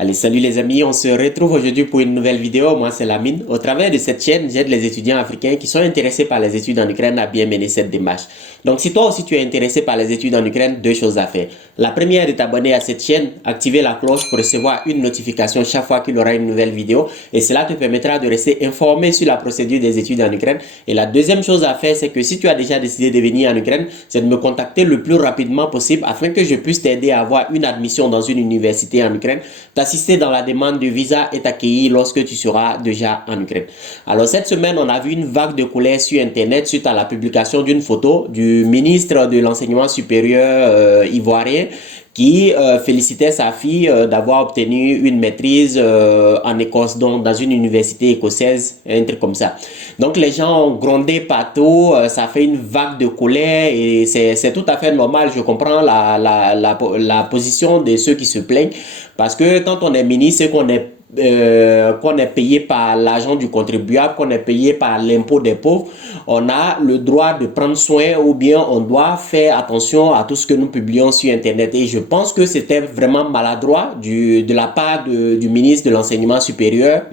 Allez, salut les amis, on se retrouve aujourd'hui pour une nouvelle vidéo. Moi, c'est Lamine. Au travers de cette chaîne, j'aide les étudiants africains qui sont intéressés par les études en Ukraine à bien mener cette démarche. Donc, si toi aussi tu es intéressé par les études en Ukraine, deux choses à faire. La première est de t'abonner à cette chaîne, activer la cloche pour recevoir une notification chaque fois qu'il y aura une nouvelle vidéo. Et cela te permettra de rester informé sur la procédure des études en Ukraine. Et la deuxième chose à faire, c'est que si tu as déjà décidé de venir en Ukraine, c'est de me contacter le plus rapidement possible afin que je puisse t'aider à avoir une admission dans une université en Ukraine, t'assister dans la demande de visa et t'accueillir lorsque tu seras déjà en Ukraine. Alors cette semaine, on a vu une vague de colère sur Internet suite à la publication d'une photo du ministre de l'enseignement supérieur ivoirien qui félicitait sa fille d'avoir obtenu une maîtrise en Écosse, donc dans une université écossaise, un truc comme ça. Donc les gens ont grondé partout, ça fait une vague de colère et c'est tout à fait normal. Je comprends la position de ceux qui se plaignent parce que quand on est ministre, c'est qu'on est payé par l'argent du contribuable, qu'on est payé par l'impôt des pauvres, on a le droit de prendre soin ou bien on doit faire attention à tout ce que nous publions sur Internet. Et je pense que c'était vraiment maladroit de la part du ministre de l'Enseignement supérieur,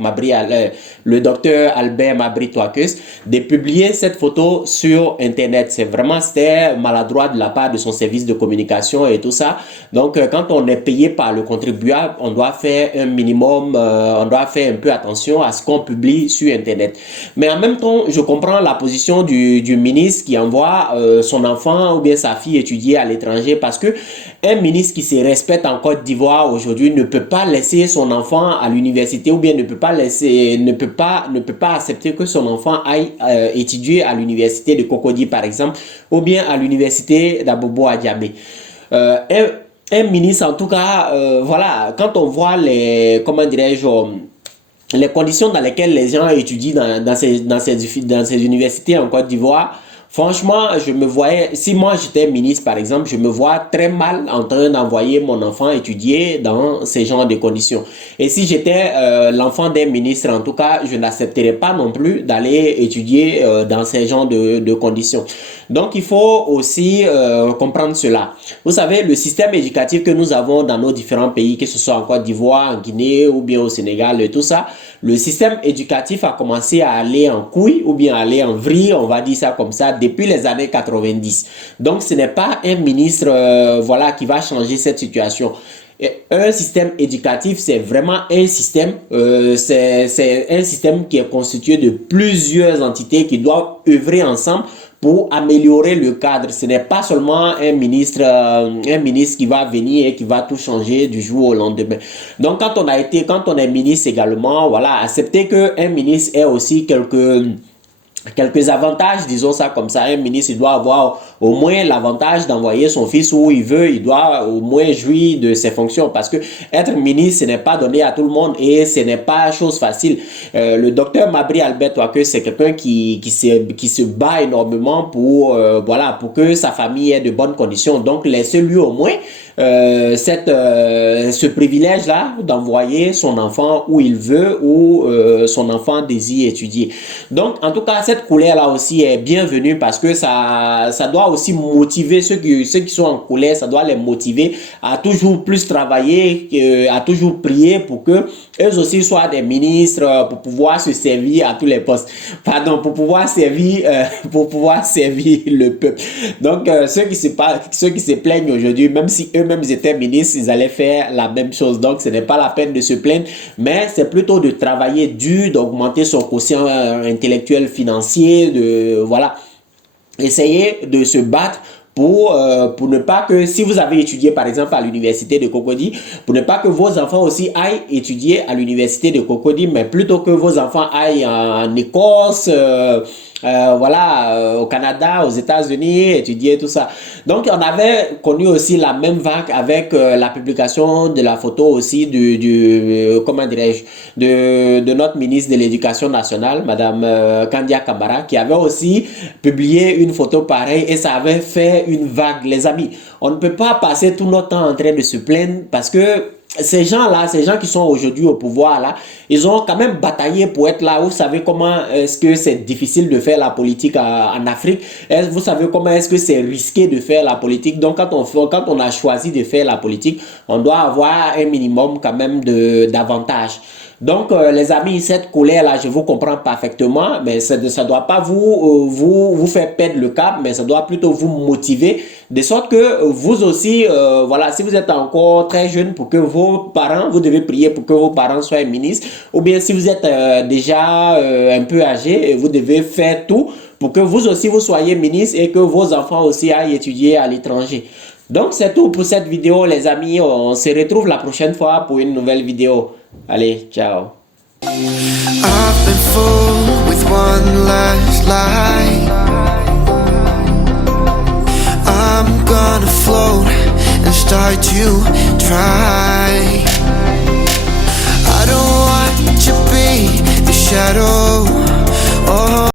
le docteur Albert Mabry-Touakeus, de publier cette photo sur Internet. C'était maladroit de la part de son service de communication et tout ça. Donc, quand on est payé par le contribuable, on doit faire un minimum, on doit faire un peu attention à ce qu'on publie sur Internet. Mais en même temps, je comprends la position du ministre qui envoie son enfant ou bien sa fille étudier à l'étranger parce que un ministre qui se respecte en Côte d'Ivoire aujourd'hui ne peut pas laisser son enfant à l'université ou bien ne peut pas accepter que son enfant aille étudier à l'université de Cocody par exemple ou bien à l'université d'Abobo à Diabé. Un ministre, en tout cas, voilà, quand on voit comment dirais-je, les conditions dans lesquelles les gens étudient dans ces universités en Côte d'Ivoire, franchement, je me voyais, si moi j'étais ministre par exemple, je me vois très mal en train d'envoyer mon enfant étudier dans ces genres de conditions. Et si j'étais l'enfant d'un ministre, en tout cas, je n'accepterais pas non plus d'aller étudier dans ces genres de conditions. Donc il faut aussi comprendre cela. Vous savez, le système éducatif que nous avons dans nos différents pays, que ce soit en Côte d'Ivoire, en Guinée ou bien au Sénégal et tout ça, le système éducatif a commencé à aller en couille ou bien à aller en vrille, on va dire ça comme ça, depuis les années 90. Donc ce n'est pas un ministre voilà, qui va changer cette situation. Et un système éducatif, c'est vraiment un système, c'est un système qui est constitué de plusieurs entités qui doivent œuvrer ensemble pour améliorer le cadre. Ce n'est pas seulement un ministre qui va venir et qui va tout changer du jour au lendemain. Donc quand on est ministre également, voilà, accepter qu'un ministre ait aussi quelques avantages, disons ça comme ça. Un ministre, il doit avoir au moins l'avantage d'envoyer son fils où il veut, il doit au moins jouir de ses fonctions parce que être ministre, ce n'est pas donné à tout le monde et ce n'est pas chose facile. Le docteur Mabry Albert Touakeus, c'est quelqu'un qui se bat énormément voilà, pour que sa famille ait de bonnes conditions. Donc, laissez-lui au moins ce privilège-là d'envoyer son enfant où il veut, où son enfant désire étudier. Donc, en tout cas, cette colère-là aussi est bienvenue parce que ça doit aussi motiver ceux qui sont en colère, ça doit les motiver à toujours plus travailler, à toujours prier pour que eux aussi soient des ministres pour pouvoir se servir à tous les postes. Pardon, pour pouvoir servir le peuple. Donc, ceux qui se plaignent aujourd'hui, même si eux-mêmes étaient ministres, ils allaient faire la même chose. Donc, ce n'est pas la peine de se plaindre, mais c'est plutôt de travailler dur, d'augmenter son quotient intellectuel financier, voilà, essayer de se battre pour ne pas que, si vous avez étudié par exemple à l'université de Cocody, pour ne pas que vos enfants aussi aillent étudier à l'université de Cocody, mais plutôt que vos enfants aillent en Écosse, voilà, au Canada, aux États-Unis, étudier tout ça. Donc, on avait connu aussi la même vague avec la publication de la photo aussi comment dirais-je, de notre ministre de l'Éducation nationale, Madame Kandia Kamara, qui avait aussi publié une photo pareille et ça avait fait une vague. Les amis, on ne peut pas passer tout notre temps en train de se plaindre parce que ces gens-là, ces gens qui sont aujourd'hui au pouvoir là, ils ont quand même bataillé pour être là. Vous savez comment est-ce que c'est difficile de faire la politique en Afrique? Vous savez comment est-ce que c'est risqué de faire la politique? Donc quand on a choisi de faire la politique, on doit avoir un minimum quand même d'avantages. Donc, les amis, cette colère-là, je vous comprends parfaitement, mais ça ne doit pas vous faire perdre le cap, mais ça doit plutôt vous motiver, de sorte que vous aussi, voilà, si vous êtes encore très jeune, pour que vos parents, vous devez prier pour que vos parents soient ministres, ou bien si vous êtes déjà un peu âgé, vous devez faire tout pour que vous aussi, vous soyez ministre et que vos enfants aussi aillent étudier à l'étranger. Donc, c'est tout pour cette vidéo, les amis. On se retrouve la prochaine fois pour une nouvelle vidéo. Allez, ciao. I've been fooled with one last lie. I'm gonna float and start to try. I don't want to be the shadow